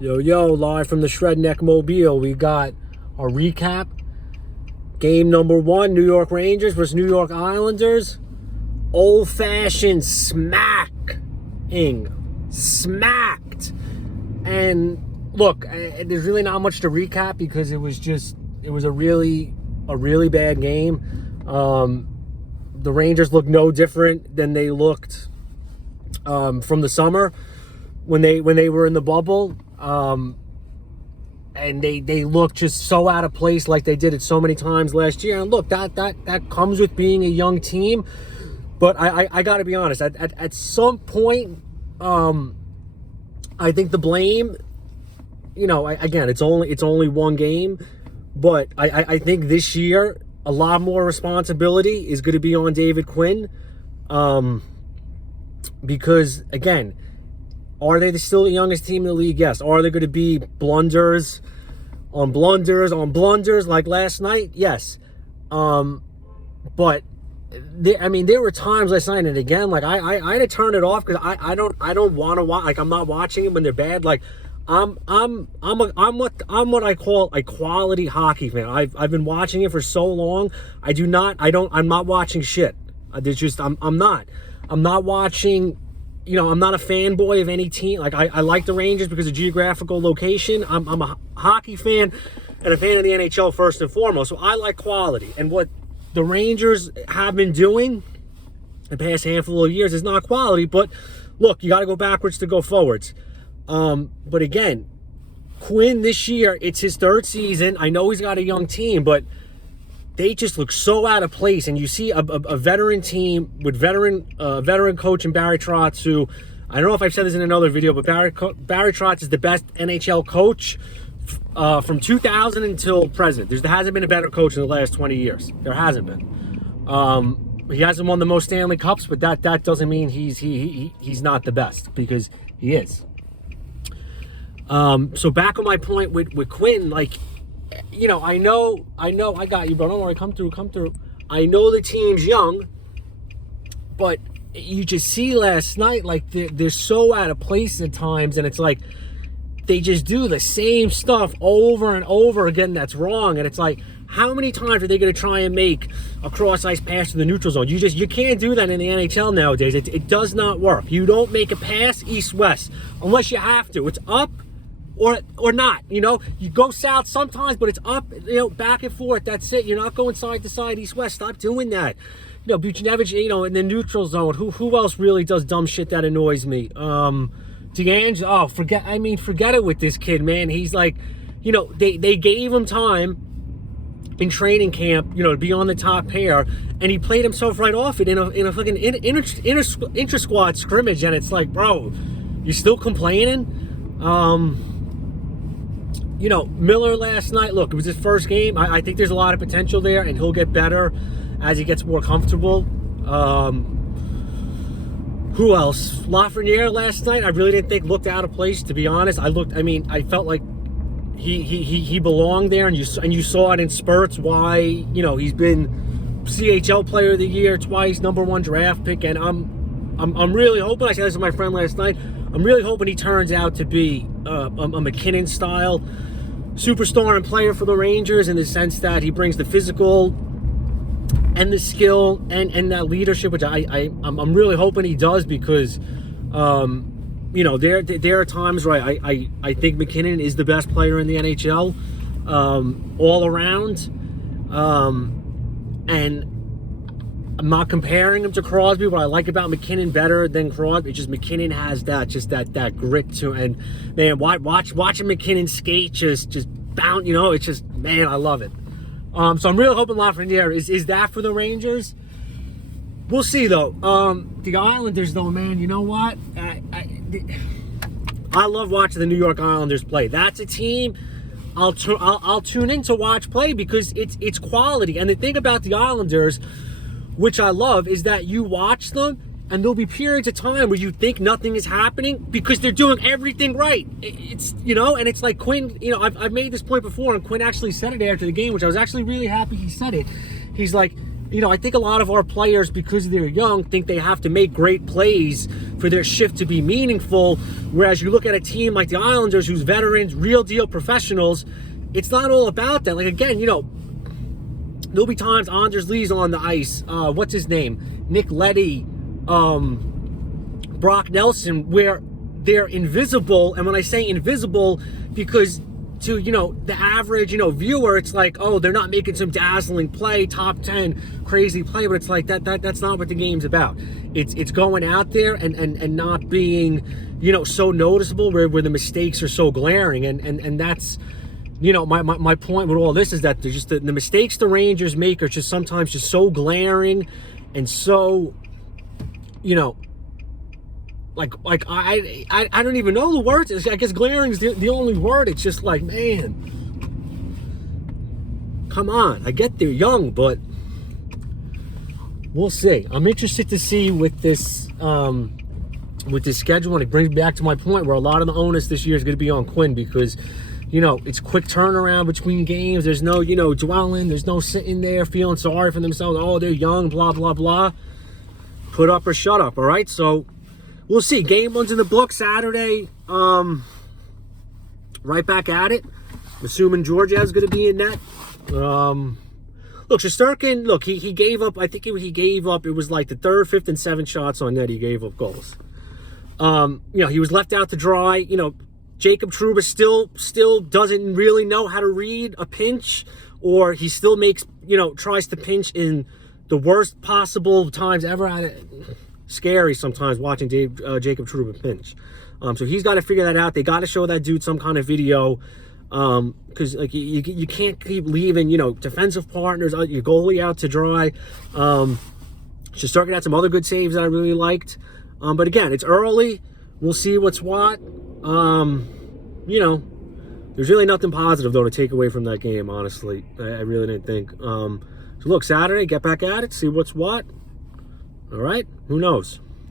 Yo, live from the Shredneck Mobile. We got a recap. Game number 1, New York Rangers versus New York Islanders. Old-fashioned smacking. Smacked. And look, there's really not much to recap because it was a really bad game. The Rangers look no different than they looked from the summer when they were in the bubble. And they look just so out of place like they did it so many times last year. And look, that comes with being a young team. But I got to be honest, at some point, I think the blame, again, it's only one game, but I think this year a lot more responsibility is going to be on David Quinn, because again, are they still the youngest team in the league? Yes. Are there going to be blunders on blunders like last night? Yes. But there were times last night, and again, like I had to turn it off because I don't want to watch. Like, I'm not watching it when they're bad. Like I'm what I call a quality hockey fan. I've been watching it for so long. I'm not watching shit. I'm not watching. I'm not a fanboy of any team. Like, I like the Rangers because of geographical location. I'm a hockey fan and a fan of the NHL first and foremost. So I like quality. And what the Rangers have been doing the past handful of years is not quality. But look, you got to go backwards to go forwards. But again, Quinn this year, it's his third season. I know he's got a young team, but they just look so out of place. And you see a veteran team with veteran coach and Barry Trotz, who, I don't know if I've said this in another video, but Barry Trotz is the best NHL coach from 2000 until present. There hasn't been a better coach in the last 20 years. There hasn't been. He hasn't won the most Stanley Cups, but that doesn't mean he's not the best, because he is. So back on my point with Quinn, like, I know, I got you, but don't worry, come through. I know the team's young, but you just see last night, like, they're so out of place at times, and it's like, they just do the same stuff over and over again that's wrong, and it's like, how many times are they going to try and make a cross-ice pass to the neutral zone? You can't do that in the NHL nowadays. It does not work. You don't make a pass east-west unless you have to. It's up or not, you go south sometimes, but it's up, back and forth. That's it. You're not going side to side, east west. Stop doing that. Buchnevich, in the neutral zone. Who else really does dumb shit that annoys me? DeAngelo. Forget it with this kid, man. He's like, they gave him time in training camp, to be on the top pair, and he played himself right off it in a fucking inter-squad scrimmage, and it's like, bro, you still complaining? Miller last night, look, it was his first game. I think there's a lot of potential there, and he'll get better as he gets more comfortable. Who else? Lafreniere last night, I really didn't think looked out of place, to be honest. I felt like he belonged there, and you saw it in spurts why, he's been CHL Player of the Year twice, #1 draft pick, and I'm really hoping, I said this to my friend last night, I'm really hoping he turns out to be a McKinnon-style superstar and player for the Rangers, in the sense that he brings the physical and the skill and that leadership, which I'm really hoping he does, because there are times where I think McKinnon is the best player in the NHL all around, and I'm not comparing him to Crosby. What I like about McKinnon better than Crosby, it's just McKinnon has that grit to, and man, watching McKinnon skate, just bounce, it's just, man, I love it. So I'm really hoping Lafreniere is that for the Rangers. We'll see though. The Islanders though, man, you know what? I love watching the New York Islanders play. That's a team I'll tune in to watch play, because it's quality. And the thing about the Islanders, which I love, is that you watch them and there'll be periods of time where you think nothing is happening because they're doing everything right. It's, and it's like Quinn, I've made this point before, and Quinn actually said it after the game, which I was actually really happy he said it. He's like, you know, I think a lot of our players, because they're young, think they have to make great plays for their shift to be meaningful. Whereas you look at a team like the Islanders, who's veterans, real deal professionals, it's not all about that. Like, again, you know, there'll be times Anders Lee's on the ice. What's his name? Nick Leddy, Brock Nelson, where they're invisible. And when I say invisible, because to, you know, the average, you know, viewer, it's like, oh, they're not making some dazzling play, top 10 crazy play, but it's like that's not what the game's about. It's going out there and not being, you know, so noticeable where the mistakes are so glaring. And that's, you know, my point with all this is that just the mistakes the Rangers make are just sometimes just so glaring and so, you know, like I don't even know the words. I guess glaring is the only word. It's just like, man, come on. I get they're young, but we'll see. I'm interested to see with this schedule, and it brings me back to my point where a lot of the onus this year is going to be on Quinn, because, you know, it's quick turnaround between games. There's no, you know, dwelling. There's no sitting there feeling sorry for themselves. Oh, they're young, blah, blah, blah. Put up or shut up, all right? So we'll see. Game 1's in the book Saturday. Right back at it. I'm assuming Georgiev's going to be in net. Look, Shesterkin, look, he gave up, I think he gave up, it was like the 3rd, 5th, and 7th shots on net he gave up goals. You know, he was left out to dry. You know, Jacob Trouba still doesn't really know how to read a pinch, or he still makes, you know, tries to pinch in the worst possible times ever. Scary sometimes watching Jacob Trouba pinch. So he's got to figure that out. They got to show that dude some kind of video, because like you can't keep leaving, you know, defensive partners, your goalie out to dry. Shesterkin had some other good saves that I really liked. But again, it's early. We'll see what's what. You know, there's really nothing positive, though, to take away from that game, honestly. I really didn't think. So, look, Saturday, get back at it, see what's what. All right? Who knows?